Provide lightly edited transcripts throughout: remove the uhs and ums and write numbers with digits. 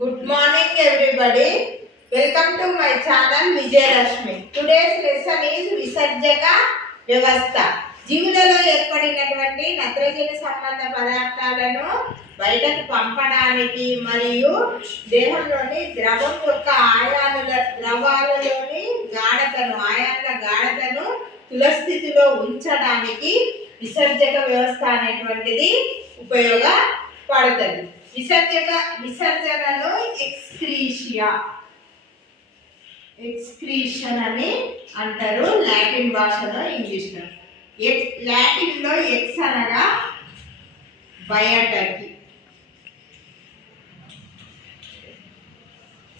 Good morning everybody. Welcome to my channel Vijayalakshmi. Today's lesson is విసర్జక వ్యవస్థ. జీవులలో ఏర్పడినటువంటి నత్రజని సంబంధ పదార్థాలను బయటకు పంపడానికి మరియు దేహంలోని ద్రవం యొక్క ద్రవాలలోని ఆయాల గాఢతను స్థితిలో ఉంచడానికి విసర్జక వ్యవస్థ అనేటువంటిది ఉపయోగపడుతుంది. విసర్జనలో ఎక్స్క్రీషన్ అని అంటారు లాటిన్ భాషలో, ఇంగ్లీష్లో. లాటిన్లో ఎక్స్ అనగా బయటకి,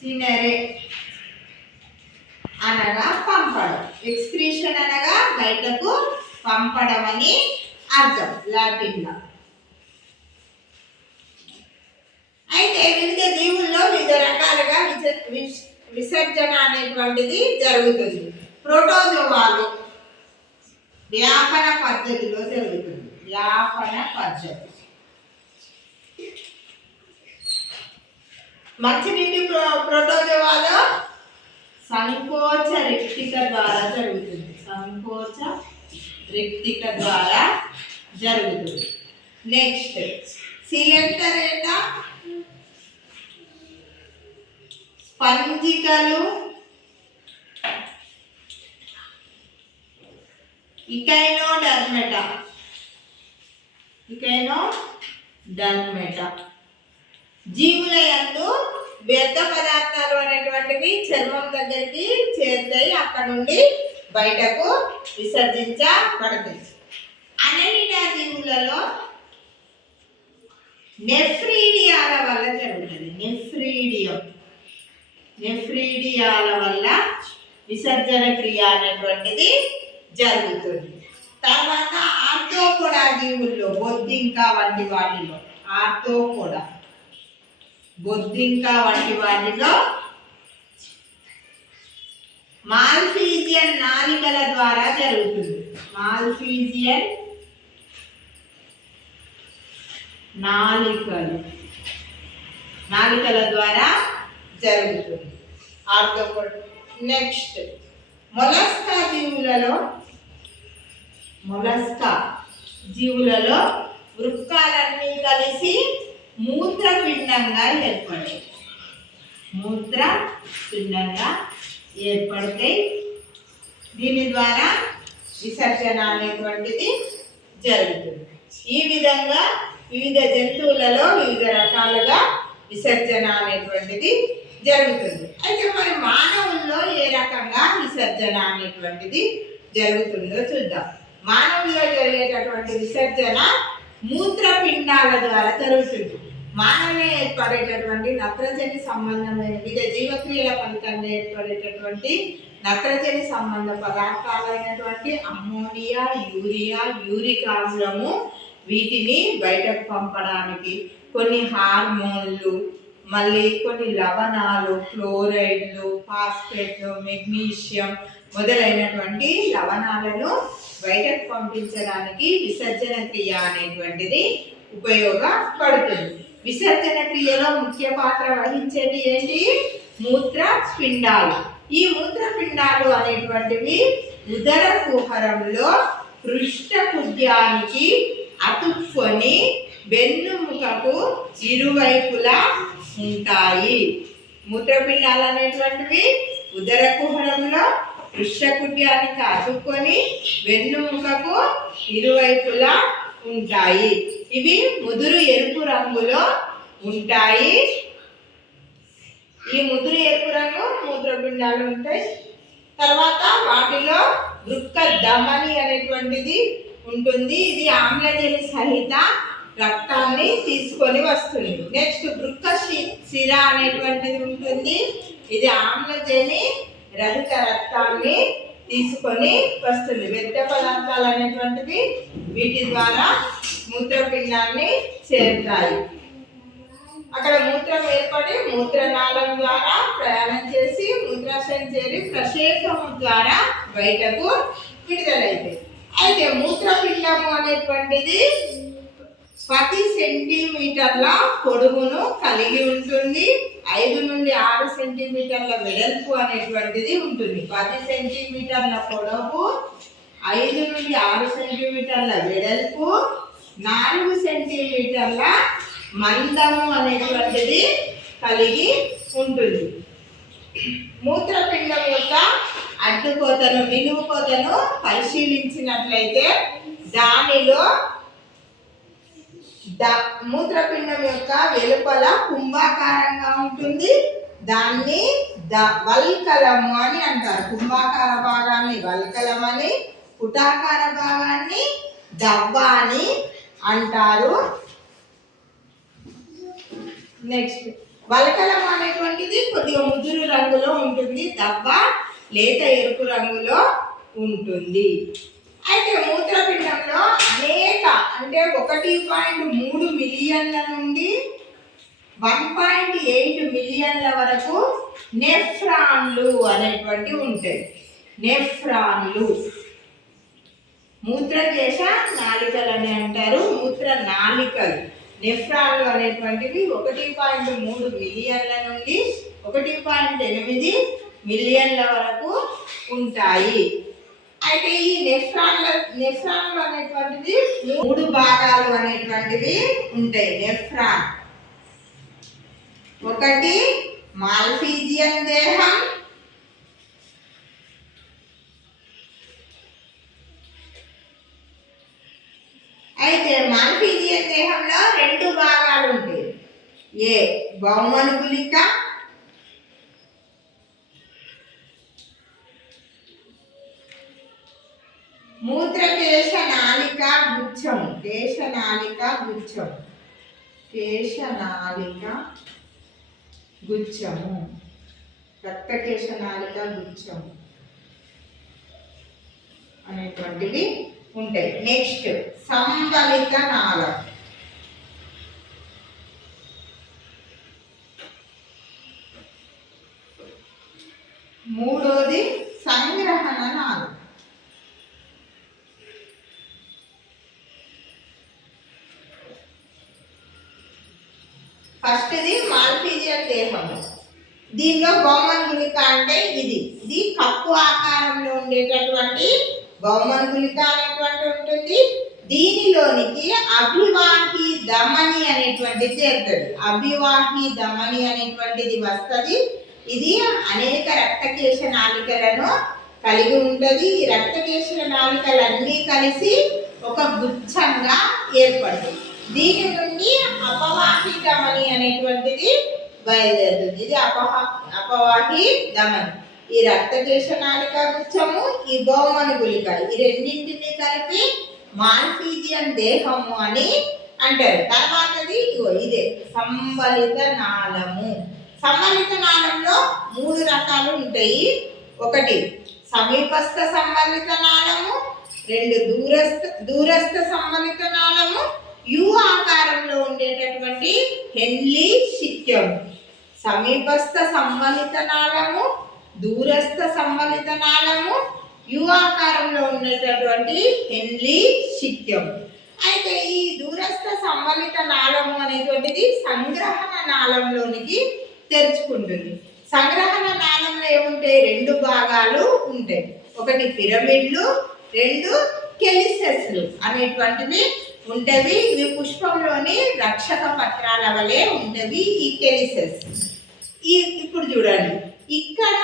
సినరే అనగా పంపడం, ఎక్స్క్రీషన్ అనగా బయటకు పంపడం అని అర్థం లాటిన్లో. అయితే వివిధ జీవుల్లో వివిధ రకాలుగా విసర్జన అనేటువంటిది జరుగుతుంది. ప్రోటోజోవాలు వ్యాపన పద్ధతిలో జరుగుతుంది. వ్యాపన పద్ధతి. మంచినీటి ప్రోటోజోవాలో సంకోచ రిక్తిక ద్వారా జరుగుతుంది. సంకోచ రిక్తిక ద్వారా జరుగుతుంది. నెక్స్ట్ సిలెంటరేటా స్పంజికలు, ఇకైనోడర్మేటా జీవుల యందు వ్యర్థ పదార్థాలు అనేటువంటివి చర్మం దగ్గరికి చేరుతాయి, అక్కడ నుండి బయటకు విసర్జించబడతాయి. అనెలిడా జీవులలో నెఫ్రీడియాల వల్ల జరుగుతుంది. నెఫ్రీడియాల వల్ల విసర్జన క్రియ అనేటువంటిది జరుగుతుంది. తర్వాత ఆర్థోపోడా జీవుల్లో బొద్దింక వంటి వాటిలో మాల్ఫీజియన్ నాలికల ద్వారా జరుగుతుంది. మాల్ఫీజియన్ నాలికల ద్వారా జరుగుతుంది. ఆర్థోపోడ్. నెక్స్ట్ మొలస్కా జీవులలో వృక్కాలన్నీ కలిసి మూత్రపిండంగా ఏర్పడతాయి. దీని ద్వారా విసర్జన అనేటువంటిది జరుగుతుంది. ఈ విధంగా వివిధ జంతువులలో వివిధ రకాలుగా విసర్జన అనేటువంటిది జరుగుతుంది. అయితే మరి మానవుల్లో ఏ రకంగా విసర్జన అనేటువంటిది జరుగుతుందో చూద్దాం. మానవుల్లో జరిగేటటువంటి విసర్జన మూత్రపిండాల ద్వారా జరుగుతుంది. మానవులో ఏర్పడేటటువంటి నత్రజని సంబంధమైన వివిధ జీవక్రియల ఫలితంగా ఏర్పడేటటువంటి నత్రజని సంబంధ పదార్థాలైనటువంటి అమ్మోనియా, యూరియా, యూరిక్ ఆమ్లము, వీటిని బయటకు పంపడానికి కొన్ని హార్మోన్లు, మళ్ళీ కొన్ని లవణాలు, క్లోరైడ్లు, ఫాస్ఫేట్లు, మెగ్నీషియం మొదలైనటువంటి లవణాలను బయటకు పంపించడానికి విసర్జన క్రియ అనేటువంటిది ఉపయోగపడుతుంది. విసర్జన క్రియలో ముఖ్య పాత్ర వహించేది ఏంటి? మూత్రపిండాలు. ఈ మూత్రపిండాలు అనేటువంటివి ఉదర కుహరంలో పృష్ఠకుడ్యానికి అతుక్కొని వెన్నుముకకు ఇరువైపులా ఉంటాయి. మూత్రపిండాలు అనేటువంటివి ఉదర కుహరంలో పృష్ఠకుడ్యానికి అతుక్కొని వెన్నుముకకు ఇరువైపులా ఉంటాయి. ఇవి ముదురు ఎరుపు రంగులో ఉంటాయి. ఈ ముదురు ఎరుపు రంగు మూత్రపిండాలు ఉంటాయి. తర్వాత వాటిలో వృక్క ధమని అనేటువంటిది ఉంటుంది. ఇది ఆమ్లజని సహిత రక్తాన్ని తీసుకొని వస్తుంది. నెక్స్ట్ వృక్క శిర అనేటువంటిది ఉంటుంది. ఇది ఆమ్లజని రహిత రక్తాన్ని తీసుకొని వస్తుంది. వ్యర్థ పదార్థాలు అనేటువంటివి వీటి ద్వారా మూత్రపిండాన్ని చేరుతాయి. అక్కడ మూత్రం ఏర్పడి మూత్రనాళం ద్వారా ప్రయాణం చేసి మూత్రాశయం చేరి ప్రశేషము ద్వారా బయటకు విడుదలైతాయి. అయితే మూత్రపిండము అనేటువంటిది 10 సెంటీమీటర్ల పొడవును కలిగి ఉంటుంది. 5 నుండి 6 సెంటీమీటర్ల వెడల్పు అనేటువంటిది ఉంటుంది. 10 సెంటీమీటర్ల పొడవు, 5 నుండి 6 సెంటీమీటర్ల వెడల్పు, 4 సెంటీమీటర్ల మందము అనేటువంటిది కలిగి ఉంటుంది. మూత్రపిండం యొక్క అడ్డుకోతను, నిలువు కోతను పరిశీలించినట్లయితే దానిలో మూత్రపిండం యొక్క వెలుపల కుంభాకారంగా ఉంటుంది. దాన్ని వల్కలము అని అంటారు. కుంభాకార భాగాన్ని వల్కలం అని, పుటాకార భాగాన్ని దవ్వ అని అంటారు. నెక్స్ట్ వల్కలం అనేటువంటిది కొద్దిగా ముదురు రంగులో ఉంటుంది. దవ్వ లేత ఎరుపు రంగులో ఉంటుంది. అయితే మూత్రపిండంలో అనేక అంటే 1.3 మిలియన్ల నుండి 1.8 మిలియన్ల వరకు నెఫ్రాన్లు అనేటువంటివి ఉంటాయి. నెఫ్రాన్లు మూత్రకేశ నాళికలు అని అంటారు. మూత్ర నాళికలు నెఫ్రాన్లు అనేటువంటివి 1.3 మిలియన్ల నుండి 1.8 మిలియన్ల వరకు ఉంటాయి. అయితే ఈ నెఫ్రాన్లు అనేటువంటివి 3 భాగాలు అనేటువంటివి ఉంటాయి. నెఫ్రాన్ ఒకటి మాల్ఫీజియన్ దేహం, అయితే మాల్ఫీజియన్ దేహంలో 2 భాగాలు ఉంటాయి. ఏ బౌమన్ గుళిక, మూత్రకేశ నాళిక గుచ్ఛం. కేశనాళిక గుచ్ఛం, కేశనాళిక గుచ్ఛము, రక్తకేశనాళిక గుచ్ఛం అనేటువంటివి ఉంటాయి. నెక్స్ట్ సంవలిత నాళం. మూడోది సంగ్రహణ నాళం. ఫస్ట్ది మాల్ఫీజియన్ దేహం. దీనిలో బౌమన్ గుళిక అంటే ఇది కప్పు ఆకారంలో ఉండేటటువంటి బౌమన్ గుళిక అనేటువంటి ఉంటుంది. దీనిలోనికి అభివాహి ధమని అనేటువంటిది చేరుతుంది. అభివాహి ధమని అనేటువంటిది వస్తుంది. ఇది అనేక రక్తకేశ నాళికలను కలిగి ఉంటుంది. ఈ రక్తకేశ నాళికలన్నీ కలిసి ఒక గుచ్ఛంగా ఏర్పడుతుంది. దీని నుండి అపవాహి ధమని అనేటువంటిది బయలుదేరుతుంది. ఇది అపవాహి ధమని. ఈ రక్తకేశ నాళిక గుచ్ఛము, ఈ బౌమన్ గుళిక, ఈ రెండింటిని కలిపి మాల్ఫీజియన్ దేహము అని అంటారు. తర్వాతది ఇదే సంవలిత నాళము. సంవలిత నాళంలో 3 రకాలు ఉంటాయి. ఒకటి సమీపస్థ సంవలిత నాళము, 2 దూరస్థ సంవలిత నాళము, యు ఆకారంలో ఉండేటటువంటి హెన్లీ శిక్యం. సమీపస్థ సంవలిత నాళము, దూరస్థ సంవలిత నాళము, యు ఆకారంలో ఉండేటటువంటి హెన్లీ శిక్యం. అయితే ఈ దూరస్థ సంవలిత నాళము అనేటువంటిది సంగ్రహణ నాళంలోనికి తెరుచుకుంటుంది. సంగ్రహణ నాళంలో ఏముంటాయి? 2 భాగాలు ఉంటాయి. ఒకటి పిరమిడ్లు, 2 కెలిసెస్లు అనేటువంటివి ఉంటవి. ఇవి పుష్పంలోని రక్షక పత్రాల వలె ఉంటవి ఈ కెలిసెస్. ఇప్పుడు చూడండి, ఇక్కడ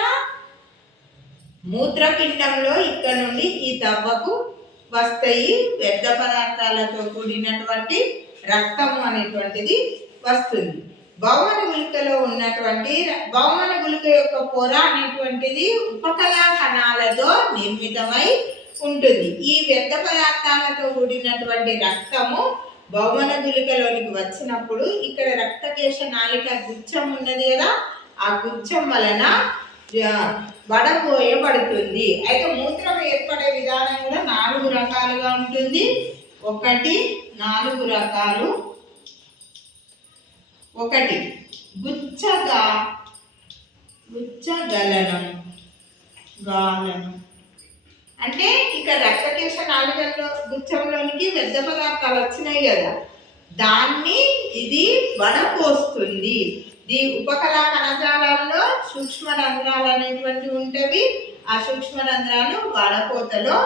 మూత్రపిండంలో ఇక్కడ నుండి ఈ దవ్వకు వస్తాయి వ్యర్థ పదార్థాలతో కూడినటువంటి రక్తము అనేటువంటిది వస్తుంది. బౌమన గుళికలో ఉన్నటువంటి బౌమన గుళిక యొక్క పొర అనేటువంటిది ఉపకళా కణాలతో నిర్మితమై ఉంటుంది. ఈ వ్యర్థ పదార్థాలతో కూడినటువంటి రక్తము బౌమన గుళికలోనికి వచ్చినప్పుడు ఇక్కడ రక్తకేశ నాళిక గుచ్ఛం ఉన్నది కదా, ఆ గుచ్ఛం వలన వడపోయబడుతుంది. అయితే మూత్రం ఏర్పడే విధానం కూడా 4 రకాలుగా ఉంటుంది. 4 రకాలు. 1 గుచ్చగలనం, గాలనం అంటే ఇక్కడ రక్తకేశ నాళికల్లో గుచ్చంలోనికి వ్యర్థ పదార్థాలు వచ్చినాయి కదా, దాన్ని ఇది వడపోస్తుంది. ఈ ఉపకళా కణజాలంలో సూక్ష్మ రంధ్రాలు అనేటువంటివి ఉంటవి. ఆ సూక్ష్మ రంధ్రాలు వడపోతలో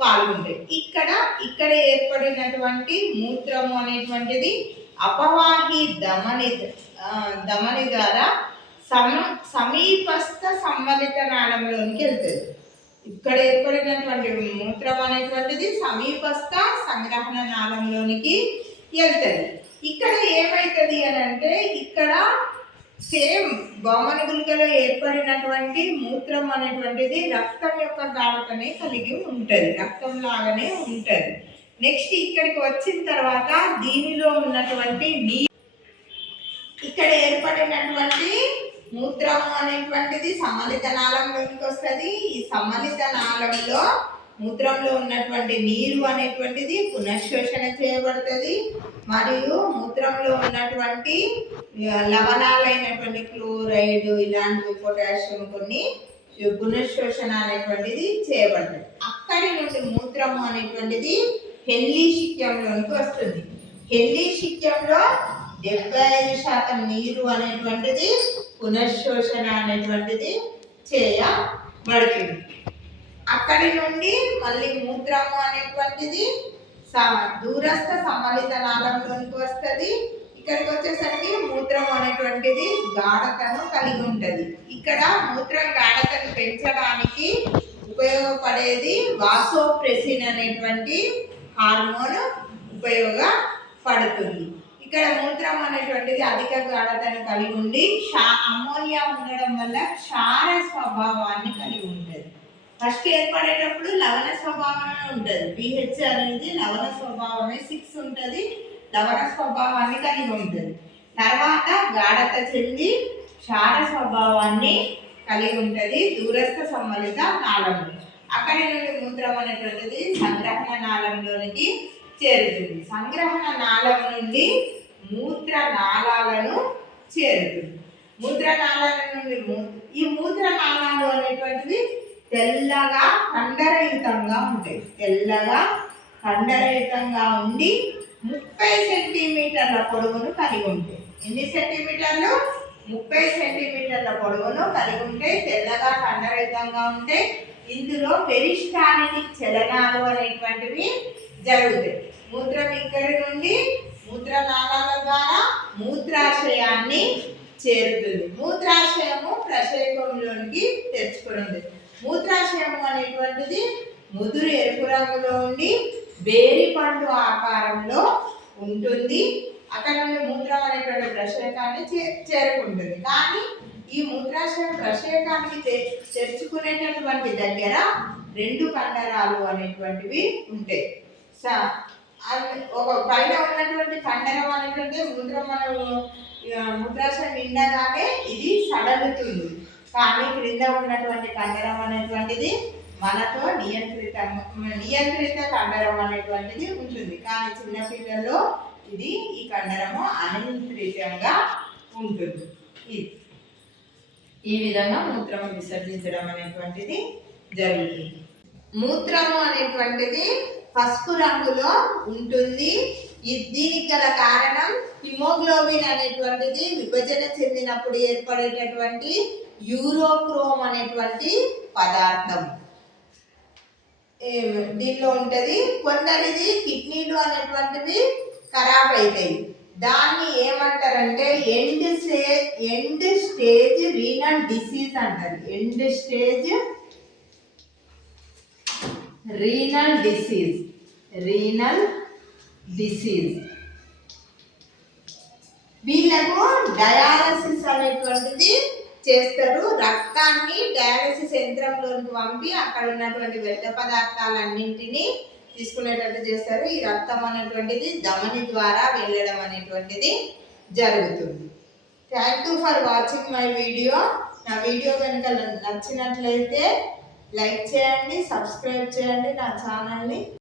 పాల్గొంటాయి. ఇక్కడ ఏర్పడినటువంటి మూత్రము అనేటువంటిది అపవాహి ధమని ద్వారా సమీపస్థ సంవలిత నాళంలోనికి వెళ్తుంది. ఇక్కడ ఏర్పడినటువంటి మూత్రం అనేటువంటిది సమీపస్థ సంగ్రహణ నాళంలోనికి వెళ్తుంది. ఇక్కడ ఏమవుతుంది అని అంటే ఇక్కడ సేమ్ బొమ్మన గుళికలో ఏర్పడినటువంటి మూత్రం అనేటువంటిది రక్తం యొక్క గాఢతనే కలిగి ఉంటుంది, రక్తం లాగానే ఉంటుంది. నెక్స్ట్ ఇక్కడికి వచ్చిన తర్వాత దీనిలో ఉన్నటువంటి ఇక్కడ ఏర్పడినటువంటి మూత్రము అనేటువంటిది సమ్మలిత నాళంలోనికి వస్తుంది. ఈ సమ్మలిత నాళంలో మూత్రంలో ఉన్నటువంటి నీరు అనేటువంటిది పునఃశోషణ చేయబడుతుంది. మరియు మూత్రంలో ఉన్నటువంటి లవణాలైనటువంటి క్లోరైడ్ ఇలాంటివి పొటాషియం కొన్ని పునఃశోషణ అనేటువంటిది చేయబడుతుంది. అక్కడి నుండి మూత్రము అనేటువంటిది హెన్లీ శిక్యంలోనికి వస్తుంది. హెన్లీ శిక్యంలో 75% నీరు అనేటువంటిది పునఃశోషణ అనేటువంటిది చేయబడుతుంది. అక్కడి నుండి మళ్ళీ మూత్రము అనేటువంటిది దూరస్థ సమ్మలిత నాళంలోనికి వస్తుంది. ఇక్కడికి వచ్చేసరికి మూత్రం అనేటువంటిది గాఢతను కలిగి ఉంటుంది. ఇక్కడ మూత్రం గాఢతను పెంచడానికి ఉపయోగపడేది వాసోప్రెసిన్ అనేటువంటి హార్మోన్ ఉపయోగపడుతుంది. ఇక్కడ మూత్రం అనేటువంటిది అధిక గాఢతను కలిగి ఉండి అమ్మోనియా ఉండడం వల్ల క్షార స్వభావాన్ని కలిగి ఉంటుంది. ఫస్ట్ ఏర్పడేటప్పుడు లవణ స్వభావమే ఉంటుంది. pH అనేది లవణ స్వభావమే 6 ఉంటుంది, లవణ స్వభావాన్ని కలిగి ఉంటుంది. తర్వాత గాఢత చెంది క్షార స్వభావాన్ని కలిగి ఉంటుంది దూరస్థ సమ్మలిత నాళంలో. అక్కడి నుండి మూత్రం అనేటువంటిది సంగ్రహణ నాళంలోనికి చేరుతుంది. సంగ్రహణ నాళం నుండి మూత్ర నాళాలను చేరుతుంది. మూత్ర నాళాల నుండి ఈ మూత్ర నాళాలు అనేటువంటివి తెల్లగా కండరయుతంగా ఉంటాయి. తెల్లగా కండరయుతంగా ఉండి 30 సెంటీమీటర్ల పొడవును కలిగి ఉంటాయి. ఎన్ని సెంటీమీటర్లు? 30 సెంటీమీటర్ల పొడవును కలిగి ఉంటాయి. తెల్లగా కండరయుతంగా ఉంటాయి. ఇందులో పెరిస్టాల్టిక్ చలనాలు అనేటువంటివి జరుగుతాయి. మూత్రం ఇక్కడి నుండి మూత్రనాళాల ద్వారా మూత్రాశయాన్ని చేరుతుంది. మూత్రాశయము ప్రశయకంలోనికి తెచ్చుకున్నది. మూత్రాశయము అనేటువంటిది ముదురు ఎరుపు రంగులో ఉండి బేరి పండు ఆకారంలో ఉంటుంది. అక్కడ నుండి మూత్రం అనేటువంటి ప్రశయకాన్ని చేరుకుంటుంది. కానీ ఈ మూత్రాశయం ప్రశయకానికి తెరుచుకునేటటువంటి దగ్గర 2 కండరాలు అనేటువంటివి ఉంటాయి. ఒక పైన ఉన్నటువంటి కండరం అనేటువంటి మూత్రాశయం నిండగానే ఇది సడలుతుంది. కానీ క్రింద ఉన్నటువంటి కండరం అనేటువంటిది మనతో నియంత్రిత కండరం అనేటువంటిది ఉంటుంది. కానీ చిన్నపిల్లల్లో ఈ కండరము అనియంత్రితంగా ఉంటుంది. ఈ విధంగా మూత్రము విసర్జించడం అనేటువంటిది జరుగుతుంది. మూత్రము అనేటువంటిది పసుపు రంగులో ఉంటుంది. దీనికి గల కారణం హిమోగ్లోబిన్ అనేటువంటిది విభజన చెందినప్పుడు ఏర్పడేటటువంటి యూరోక్రోమ్ అనేటువంటి పదార్థం దీనిలో ఉంటుంది. కొందరిది కిడ్నీలు అనేటువంటివి ఖరాబ్ అవుతాయి. దాన్ని ఏమంటారంటే ఎండ్ స్టేజ్ రీనల్ డిసీజ్ అంటారు. End stage renal disease. వీళ్ళకు డయాలసిస్ అనేటువంటిది చేస్తారు. రక్తాన్ని డయాలసిస్ యంత్రంలోకి పంపి అక్కడ ఉన్నటువంటి వ్యర్థ పదార్థాలన్నింటినీ తీసుకునేటట్టు చేస్తారు. ఈ రక్తం అనేటువంటిది ధమని ద్వారా వెళ్ళడం అనేటువంటిది జరుగుతుంది. Thank you for watching my video. నా వీడియో కనుక నచ్చినట్లయితే లైక్ చేయండి, సబ్స్క్రైబ్ చేయండి నా ఛానల్ని.